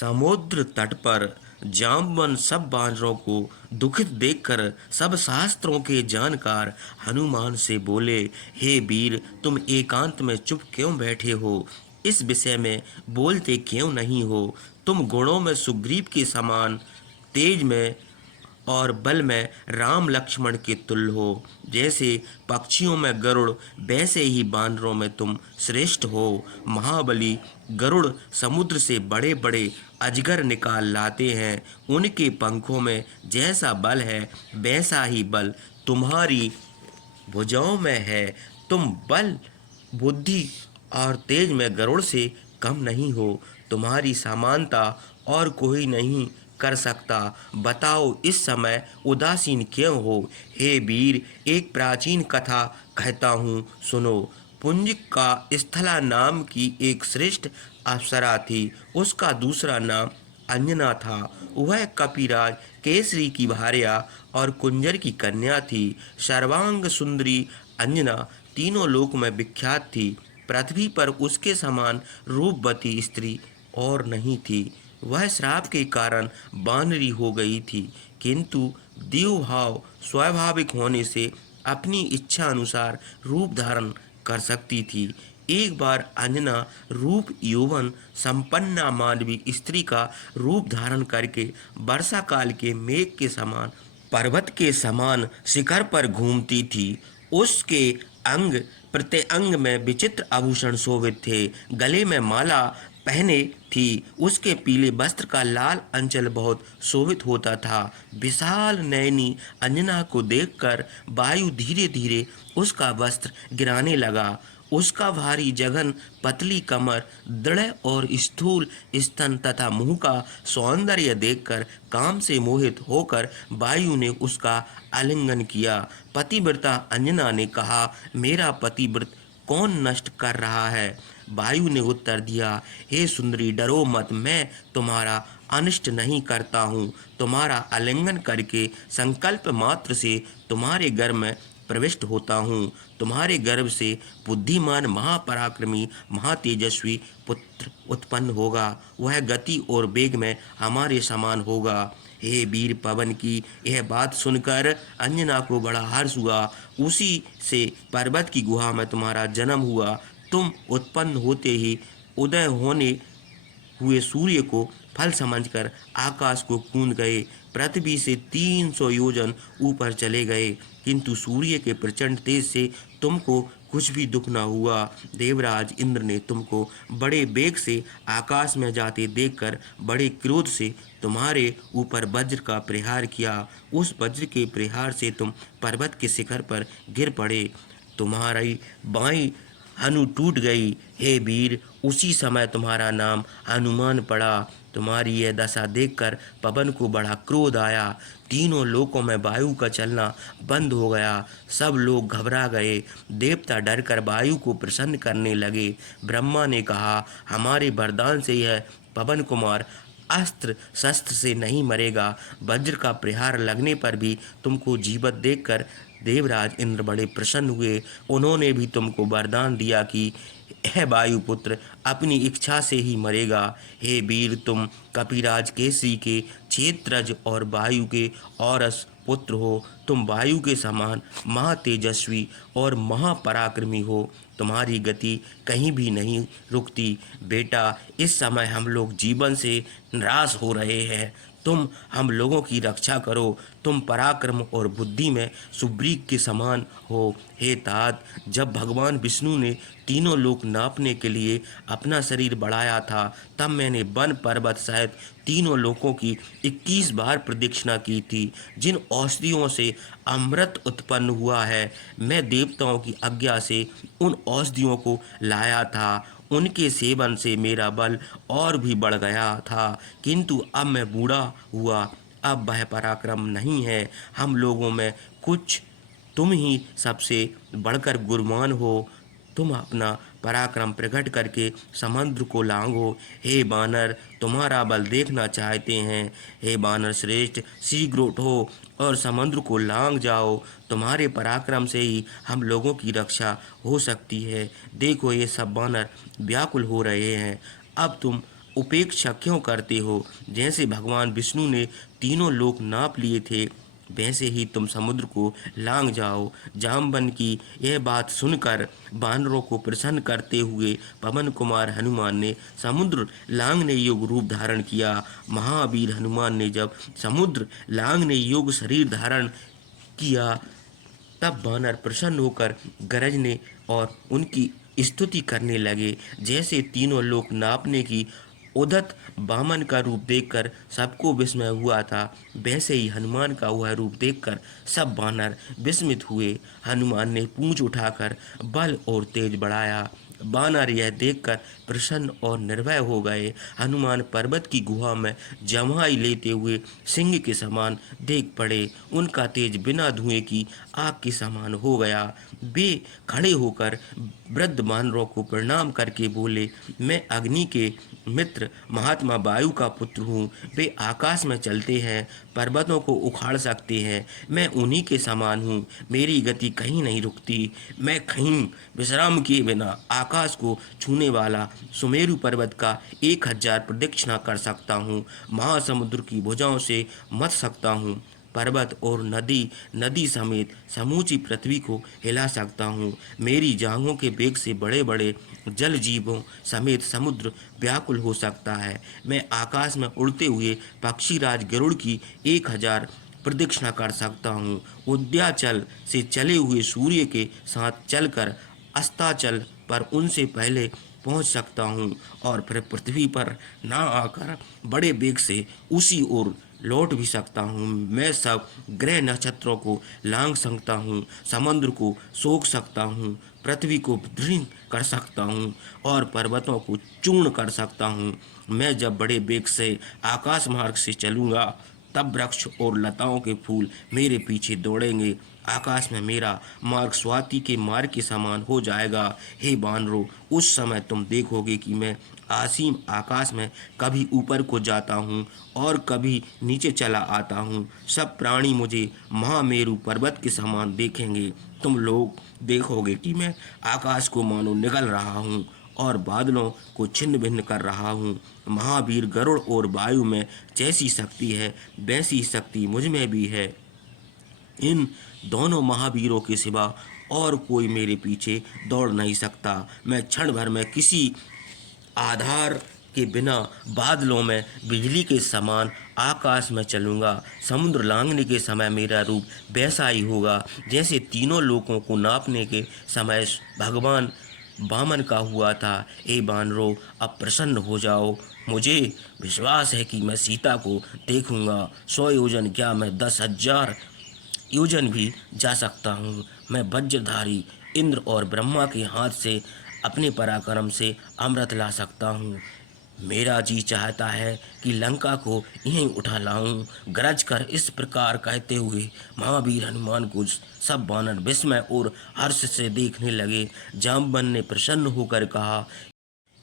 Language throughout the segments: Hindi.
समुद्र तट पर जाम्बवन सब बानरों को दुखित देखकर सब शास्त्रों के जानकार हनुमान से बोले, हे वीर, तुम एकांत में चुप क्यों बैठे हो? इस विषय में बोलते क्यों नहीं हो? तुम गुणों में सुग्रीव के समान, तेज में और बल में राम लक्ष्मण के तुल्य हो। जैसे पक्षियों में गरुड़, वैसे ही बानरों में तुम श्रेष्ठ हो। महाबली गरुड़ समुद्र से बड़े बड़े अजगर निकाल लाते हैं। उनके पंखों में जैसा बल है, वैसा ही बल तुम्हारी भुजाओं में है। तुम बल, बुद्धि और तेज में गरुड़ से कम नहीं हो। तुम्हारी समानता और कोई नहीं कर सकता। बताओ, इस समय उदासीन क्यों हो? हे वीर, एक प्राचीन कथा कहता हूँ, सुनो। पुंजिक का स्थला नाम की एक श्रेष्ठ अप्सरा थी। उसका दूसरा नाम अंजना था। वह कपिराज केसरी की भार्या और कुंजर की कन्या थी। सर्वांग सुंदरी अंजना तीनों लोक में विख्यात थी। पृथ्वी पर उसके समान रूपवती स्त्री और नहीं थी। वह श्राप के कारण बानरी हो गई थी, किंतु देव भाव स्वाभाविक होने से अपनी इच्छा अनुसार रूप धारण कर सकती थी। एक बार अंजना रूप यौवन संपन्ना मानवी स्त्री का रूप धारण करके वर्षा काल के मेघ के समान, पर्वत के समान शिखर पर घूमती थी। उसके अंग प्रत्यंग में विचित्र आभूषण शोभित थे। गले में माला पहने थी। उसके पीले वस्त्र का लाल अंचल बहुत शोभित होता था। विशाल नयनी अंजना को देखकर वायु धीरे धीरे उसका वस्त्र गिराने लगा। उसका भारी जघन, पतली कमर, दृढ़ और स्थूल स्तन तथा मुंह का सौंदर्य देखकर काम से मोहित होकर वायु ने उसका आलिंगन किया। पतिव्रता अंजना ने कहा, मेरा पतिव्रत कौन नष्ट कर रहा है? वायु ने उत्तर दिया, हे सुंदरी, डरो मत, मैं तुम्हारा अनिष्ट नहीं करता हूँ। तुम्हारा आलिंगन करके संकल्प मात्र से तुम्हारे गर्भ में प्रविष्ट होता हूँ। तुम्हारे गर्भ से बुद्धिमान, महापराक्रमी, महातेजस्वी पुत्र उत्पन्न होगा। वह गति और वेग में हमारे समान होगा। हे वीर, पवन की यह बात सुनकर अंजना को बड़ा हर्ष हुआ। उसी से पर्वत की गुहा में तुम्हारा जन्म हुआ। तुम उत्पन्न होते ही उदय होने हुए सूर्य को फल समझकर आकाश को कूद गए। पृथ्वी से 300 योजन ऊपर चले गए, किंतु सूर्य के प्रचंड तेज से तुमको कुछ भी दुख न हुआ। देवराज इंद्र ने तुमको बड़े वेग से आकाश में जाते देखकर बड़े क्रोध से तुम्हारे ऊपर वज्र का प्रहार किया। उस वज्र के प्रहार से तुम पर्वत के शिखर पर गिर पड़े। तुम्हारी बाईं हनु टूट गई। हे वीर, उसी समय तुम्हारा नाम हनुमान पड़ा। तुम्हारी यह दशा देखकर पवन को बड़ा क्रोध आया। तीनों लोकों में वायु का चलना बंद हो गया। सब लोग घबरा गए। देवता डरकर वायु को प्रसन्न करने लगे। ब्रह्मा ने कहा, हमारे वरदान से यह पवन कुमार अस्त्र शस्त्र से नहीं मरेगा। वज्र का प्रहार लगने पर भी तुमको जीवित देखकर देवराज इंद्र बड़े प्रसन्न हुए। उन्होंने भी तुमको वरदान दिया कि यह वायुपुत्र अपनी इच्छा से ही मरेगा। हे वीर, तुम कपिराज केसरी के क्षेत्रज और वायु के औरस पुत्र हो। तुम वायु के समान महातेजस्वी और महापराक्रमी हो। तुम्हारी गति कहीं भी नहीं रुकती। बेटा, इस समय हम लोग जीवन से निराश हो रहे हैं। तुम हम लोगों की रक्षा करो। तुम पराक्रम और बुद्धि में सुग्रीव के समान हो। हे तात, जब भगवान विष्णु ने तीनों लोक नापने के लिए अपना शरीर बढ़ाया था, तब मैंने वन पर्वत सहित तीनों लोकों की 21 बार प्रदक्षिणा की थी। जिन औषधियों से अमृत उत्पन्न हुआ है, मैं देवताओं की आज्ञा से उन औषधियों को लाया था। उनके सेवन से मेरा बल और भी बढ़ गया था, किंतु अब मैं बूढ़ा हुआ। अब वह पराक्रम नहीं है हम लोगों में कुछ। तुम ही सबसे बढ़कर गुणवान हो। तुम अपना पराक्रम प्रकट करके समुद्र को लांघो। हे बानर, तुम्हारा बल देखना चाहते हैं। हे बानर श्रेष्ठ, शीघ्र उठो और समुद्र को लांघ जाओ। तुम्हारे पराक्रम से ही हम लोगों की रक्षा हो सकती है। देखो, ये सब बानर व्याकुल हो रहे हैं। अब तुम उपेक्षा क्यों करते हो? जैसे भगवान विष्णु ने तीनों लोक नाप लिए थे, वैसे ही तुम समुद्र को लांघ जाओ। जामवन की यह बात सुनकर बानरों को प्रसन्न करते हुए पवन कुमार हनुमान ने समुद्र लांघने योग्य रूप धारण किया। महावीर हनुमान ने जब समुद्र लांघने योग्य शरीर धारण किया, तब वानर प्रसन्न होकर गरजने और उनकी स्तुति करने लगे। जैसे तीनों लोक नापने की उदत वामन का रूप देखकर सबको विस्मय हुआ था, वैसे ही हनुमान का वह रूप देखकर सब वानर विस्मित हुए। हनुमान ने पूंछ उठाकर बल और तेज बढ़ाया। वानर यह देखकर प्रसन्न और निर्भय हो गए। हनुमान पर्वत की गुहा में जमाई लेते हुए सिंह के समान देख पड़े। उनका तेज बिना धुएं की आग के समान हो गया। वे खड़े होकर वृद्ध वानरों को प्रणाम करके बोले, मैं अग्नि के मित्र महात्मा वायु का पुत्र हूँ। वे आकाश में चलते हैं, पर्वतों को उखाड़ सकते हैं। मैं उन्हीं के समान हूँ। मेरी गति कहीं नहीं रुकती। मैं कहीं विश्राम किए बिना आकाश को छूने वाला सुमेरु पर्वत का 1000 प्रदक्षिणा कर सकता हूँ। महासमुद्र की भुजाओं से मथ सकता हूँ। पर्वत और नदी नदी समेत समूची पृथ्वी को हिला सकता हूँ। मेरी जांघों के वेग से बड़े बड़े जल जीवों समेत समुद्र व्याकुल हो सकता है। मैं आकाश में उड़ते हुए पक्षीराज गरुड़ की 1000 प्रदक्षिणा कर सकता हूँ। उद्याचल से चले हुए सूर्य के साथ चलकर अस्ताचल पर उनसे पहले पहुँच सकता हूँ और फिर पृथ्वी पर ना आकर बड़े वेग से उसी ओर लौट भी सकता हूँ। मैं सब ग्रह नक्षत्रों को लांघ सकता हूँ, समुद्र को सोख सकता हूँ, पृथ्वी को दृढ़ कर सकता हूँ और पर्वतों को चूर्ण कर सकता हूँ। मैं जब बड़े वेग से आकाश मार्ग से चलूँगा, तब वृक्ष और लताओं के फूल मेरे पीछे दौड़ेंगे। आकाश में मेरा मार्ग स्वाति के मार्ग के समान हो जाएगा। हे बानरों, उस समय तुम देखोगे कि मैं असीम आकाश में कभी ऊपर को जाता हूँ और कभी नीचे चला आता हूँ। सब प्राणी मुझे महामेरु पर्वत के समान देखेंगे। तुम लोग देखोगे कि मैं आकाश को मानो निगल रहा हूँ और बादलों को छिन्न भिन्न कर रहा हूँ। महावीर गरुड़ और वायु में जैसी शक्ति है, वैसी शक्ति मुझ में भी है। इन दोनों महावीरों के सिवा और कोई मेरे पीछे दौड़ नहीं सकता। मैं क्षण भर में किसी आधार के बिना बादलों में बिजली के समान आकाश में चलूँगा। समुद्र लांघने के समय मेरा रूप वैसा ही होगा जैसे तीनों लोकों को नापने के समय भगवान वामन का हुआ था। ए बानरों, अब प्रसन्न हो जाओ। मुझे विश्वास है कि मैं सीता को देखूंगा। 100 योजन क्या, मैं 10,000 योजन भी जा सकता हूँ। मैं वज्रधारी इंद्र और ब्रह्मा के हाथ से अपने पराक्रम से अमृत ला सकता हूँ। मेरा जी चाहता है कि लंका को यहीं उठा लाऊं। गरज कर इस प्रकार कहते हुए महावीर हनुमान को सब वानर विस्मय और हर्ष से देखने लगे। जाम्बन ने प्रसन्न होकर कहा,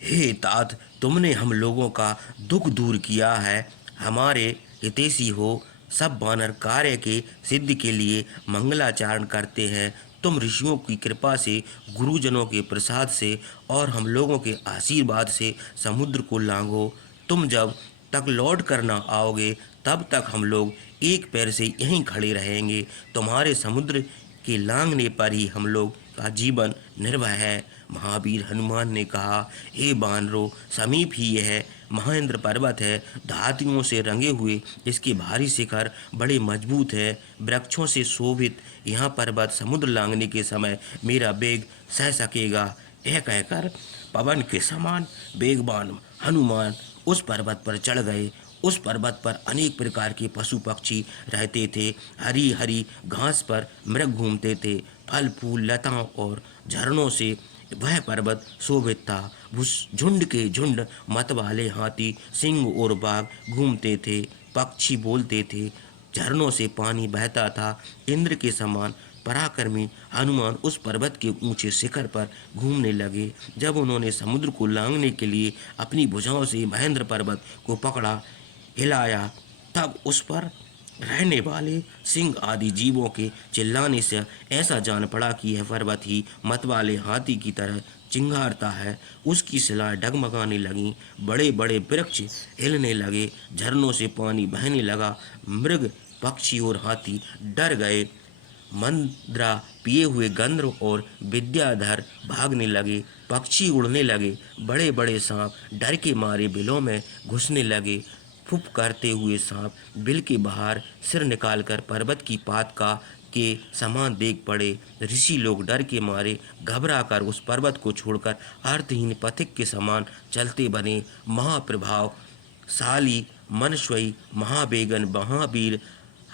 हे तात, तुमने हम लोगों का दुख दूर किया है। हमारे हितैषी हो। सब वानर कार्य के सिद्धि के लिए मंगलाचरण करते हैं। तुम ऋषियों की कृपा से, गुरुजनों के प्रसाद से और हम लोगों के आशीर्वाद से समुद्र को लांघो। तुम जब तक लौट कर ना आओगे, तब तक हम लोग एक पैर से यहीं खड़े रहेंगे। तुम्हारे समुद्र के लांघने पर ही हम लोग का जीवन निर्भय है। महावीर हनुमान ने कहा, हे बानरों, समीप ही यह महेंद्र पर्वत है। धातुओं से रंगे हुए इसके भारी शिखर बड़े मजबूत है। वृक्षों से शोभित यह पर्वत समुद्र लांघने के समय मेरा वेग सह सकेगा। यह कहकर पवन के समान वेगवान हनुमान उस पर्वत पर चढ़ गए। उस पर्वत पर अनेक प्रकार के पशु पक्षी रहते थे। हरी हरी घास पर मृग घूमते थे। फल फूल लताओं और झरनों से वह पर्वत शोभित था। झुंड के झुंड मतवाले हाथी, सिंह और बाघ घूमते थे। पक्षी बोलते थे। झरनों से पानी बहता था। इंद्र के समान पराक्रमी हनुमान उस पर्वत के ऊंचे शिखर पर घूमने लगे। जब उन्होंने समुद्र को लांघने के लिए अपनी भुजाओं से महेंद्र पर्वत को पकड़ा, हिलाया, तब उस पर रहने वाले सिंह आदि जीवों के चिल्लाने से ऐसा जान पड़ा कि यह पर्वत ही मतवाले हाथी की तरह चिंगारता है। उसकी शिलाएं डगमगाने लगीं, बड़े बड़े वृक्ष हिलने लगे, झरनों से पानी बहने लगा। मृग, पक्षी और हाथी डर गए। मंद्रा पिए हुए गंधर्व और विद्याधर भागने लगे। पक्षी उड़ने लगे। बड़े बड़े सांप डर के मारे बिलों में घुसने लगे। फुप करते हुए सांप बिल के बाहर सिर निकालकर पर्वत की पात का के समान देख पड़े। ऋषि लोग डर के मारे घबरा कर उस पर्वत को छोड़कर अर्थहीन पथिक के समान चलते बने। महाप्रभाव शाली मनस्वी महाबेगन महावीर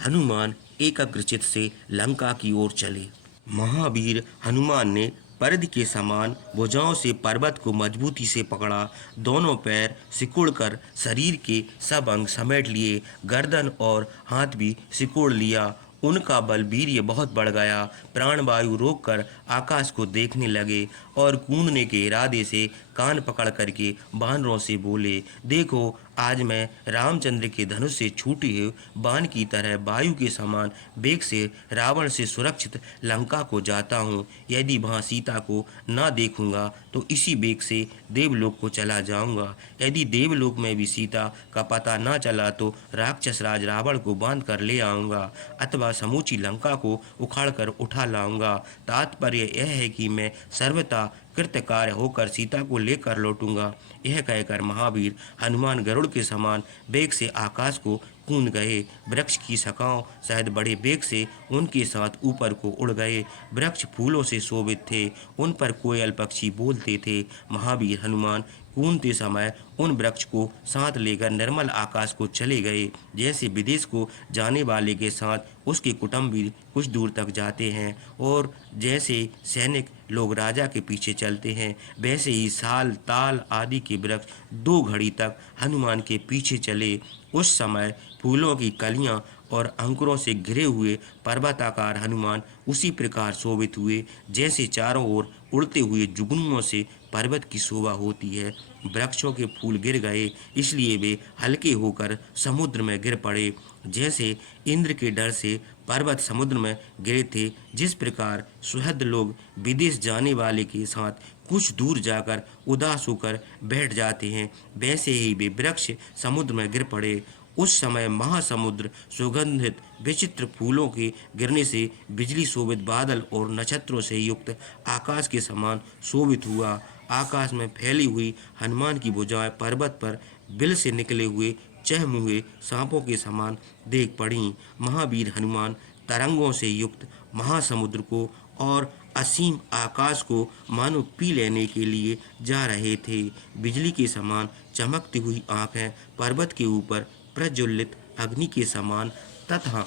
हनुमान एकाग्रचित से लंका की ओर चले। महावीर हनुमान ने परिधि के समान भुजाओं से पर्वत को मजबूती से पकड़ा। दोनों पैर सिकुड़कर शरीर के सब अंग समेट लिए। गर्दन और हाथ भी सिकुड़ लिया। उनका बल वीर्य बहुत बढ़ गया। प्राणवायु रोककर आकाश को देखने लगे और कूदने के इरादे से कान पकड़ करके बानरों से बोले, देखो आज मैं रामचंद्र के धनुष से छूटे हुए बाण की तरह वायु के समान वेग से रावण से सुरक्षित लंका को जाता हूँ। यदि वहाँ सीता को ना देखूंगा तो इसी वेग से देवलोक को चला जाऊंगा। यदि देवलोक में भी सीता का पता ना चला तो राक्षस राज रावण को बांध कर ले आऊंगा अथवा समूची लंका को उखाड़ कर उठा लाऊंगा। तात्पर्य यह है कि मैं सर्वथा कृतकार्य होकर सीता को लेकर लौटूंगा। यह कहकर महावीर हनुमान गरुड़ के समान वेग से आकाश को कूद गए। वृक्ष की शाखाओं शायद बड़े वेग से उनके साथ ऊपर को उड़ गए। वृक्ष फूलों से शोभित थे, उन पर कोयल पक्षी बोलते थे। महावीर हनुमान कूदते समय उन वृक्ष को साथ लेकर निर्मल आकाश को चले गए। जैसे विदेश को जाने वाले के साथ उसके कुटुंबी कुछ दूर तक जाते हैं और जैसे सैनिक लोग राजा के पीछे चलते हैं, वैसे ही साल ताल आदि के वृक्ष 2 घड़ी तक हनुमान के पीछे चले। उस समय फूलों की कलियां और अंकुरों से घिरे हुए पर्वताकार हनुमान उसी प्रकार शोभित हुए जैसे चारों ओर उड़ते हुए जुगनुओं से पर्वत की शोभा होती है। वृक्षों के फूल गिर गए, इसलिए वे हल्के होकर समुद्र में गिर पड़े। जैसे इंद्र के डर से पर्वत समुद्र में गिरे थे, जिस प्रकार सुहृद लोग विदेश जाने वाले के साथ कुछ दूर जाकर उदास होकर बैठ जाते हैं, वैसे ही वे वृक्ष समुद्र में गिर पड़े। उस समय महासमुद्र सुगंधित विचित्र फूलों के गिरने से बिजली शोभित बादल और नक्षत्रों से युक्त आकाश के समान शोभित हुआ। आकाश में फैली हुई हनुमान की भुजाएं पर्वत पर बिल से निकले हुए चहम हुए सांपों के समान देख पड़ी। महावीर हनुमान तरंगों से युक्त महासमुद्र को और असीम आकाश को मानो पी लेने के लिए जा रहे थे। बिजली के समान चमकती हुई आंखें पर्वत के ऊपर प्रज्वलित अग्नि के समान तथा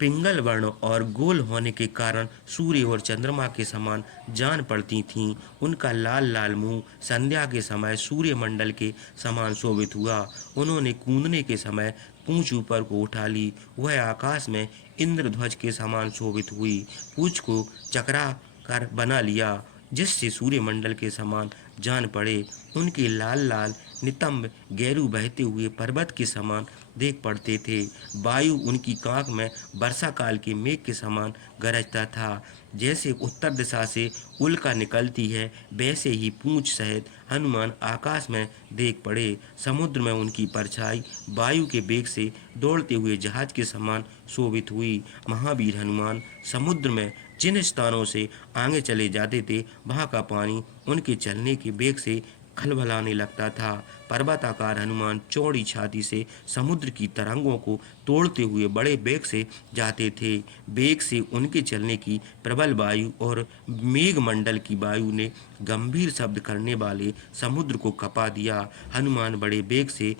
पिंगल वर्ण और गोल होने के कारण सूर्य और चंद्रमा के समान जान पड़ती थीं। उनका लाल लाल मुंह संध्या के समय सूर्य मंडल के समान शोभित हुआ। उन्होंने कूदने के समय पूंछ ऊपर को उठा ली। वह आकाश में इंद्रध्वज के समान शोभित हुई। पूंछ को चकरा कर बना लिया, जिससे सूर्यमंडल के समान जान पड़े। उनके लाल लाल नितंब गैरू बहते हुए पर्वत के समान देख पड़ते थे। वायु उनकी कांख में वर्षा काल के मेघ के समान गरजता था। जैसे उत्तर दिशा से उल्का निकलती है, वैसे ही पूंछ सहित हनुमान आकाश में देख पड़े। समुद्र में उनकी परछाई वायु के वेग से दौड़ते हुए जहाज के समान शोभित हुई। महावीर हनुमान समुद्र में जिन स्थानों से आगे चले जाते थे, वहाँ का पानी उनके चलने के वेग से खलबलाने लगता था। पर्वताकार हनुमान चौड़ी छाती से समुद्र की तरंगों को तोड़ते हुए बड़े वेग से जाते थे। वेग से उनके चलने की प्रबल वायु और मेघमंडल की वायु ने गंभीर शब्द करने वाले समुद्र को कपा दिया। हनुमान बड़े वेग से